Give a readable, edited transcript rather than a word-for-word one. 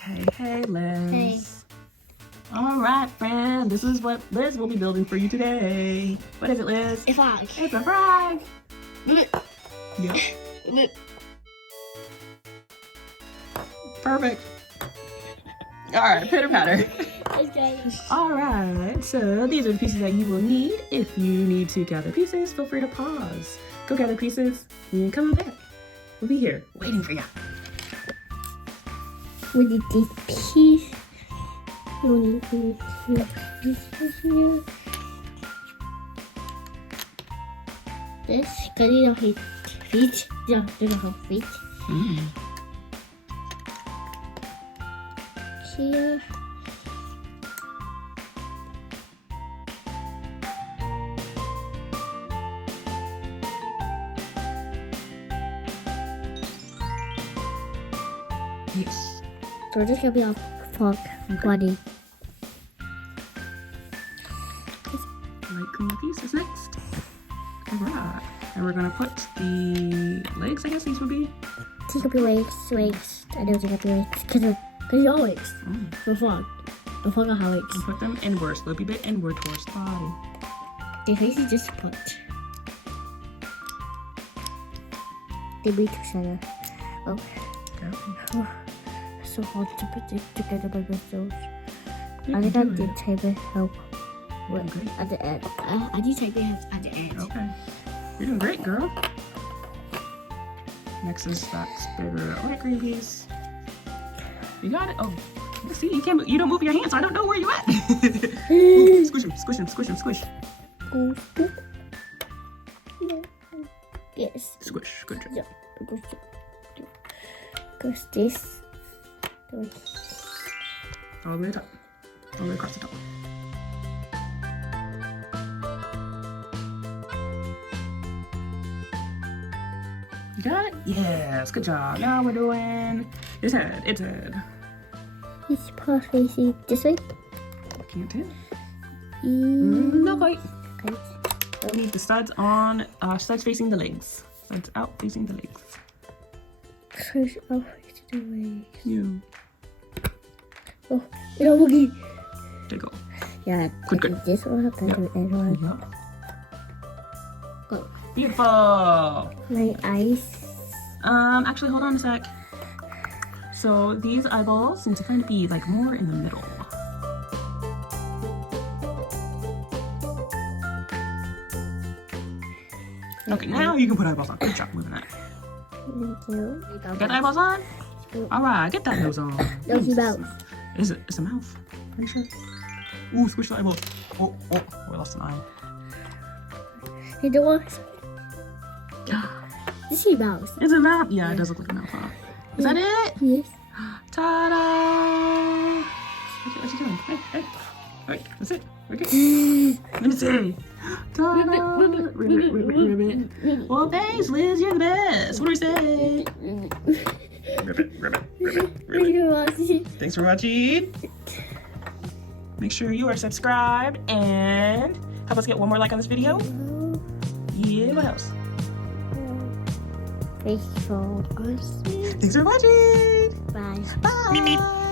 Hey, Liz. Hey. All right, friend. This is what Liz will be building for you today. What is it, Liz? A frog. It's a frog. Yep. Perfect. All right, pitter patter. Okay. All right, so these are the pieces that you will need. If you need to gather pieces, feel free to pause. Go gather pieces and come on back. We'll be here waiting for you. We need this piece. We need this here. This, because you don't hate feet. You don't have feet. Here. Yes. So this can be a frog body. Light green piece is next. All right. And we're gonna put the legs, I guess these would be. These can be legs. I know they can be legs. Because you always. The frog. The frog have legs. And put them inward, so they'll be a bit inward towards the body. The face is just put. They be together. Oh. Okay. So hard to put it together by myself. You I can think I do did it. type of help Okay. at the end. I did type it at the end. Okay. You're doing great, girl. Next is that bigger light green piece. You got it. Oh, see, you can't. You don't move your hands, so I don't know where you at. Ooh, squish him, squish him, squish him, squish. Yes. Squish. Good job. Yeah. Because this. All the way to the top. All the way across the top. You got it? Yes, good job. Now we're doing his head. Its head. This part facing this way. Can't tell. Mm. Not quite. Okay. We need the studs on, studs facing the legs. Studs out facing the legs. Push up to the way. You. Oh, it's a boogie. There you go. Yeah. Good. This one I can do it everyone. Yep. Go. Beautiful. My eyes. Actually, hold on a sec. So these eyeballs need to kind of be like more in the middle. Okay, now you can put eyeballs on. Good job moving that. Thank you. Got the eyeballs on? All right, get that nose on. Nosy mouth. Is it? It's a mouth. Pretty sure. Ooh, squish the eyeballs. Oh, we lost an eye. Hey, the one. This is mouse. It's a mouth. Yeah, it does look like a mouth, huh? Is that it? Yes. Ta-da! What you doing? Hey. Wait, that's it. Okay. Let me see. Ta-da! Ribbit. Well, thanks, Liz. You're the best. What do we say? Ribbit. Thanks for watching. Make sure you are subscribed and help us get one more like on this video. Yeah, my house. Thanks for us. Thanks for watching. Bye. Bye.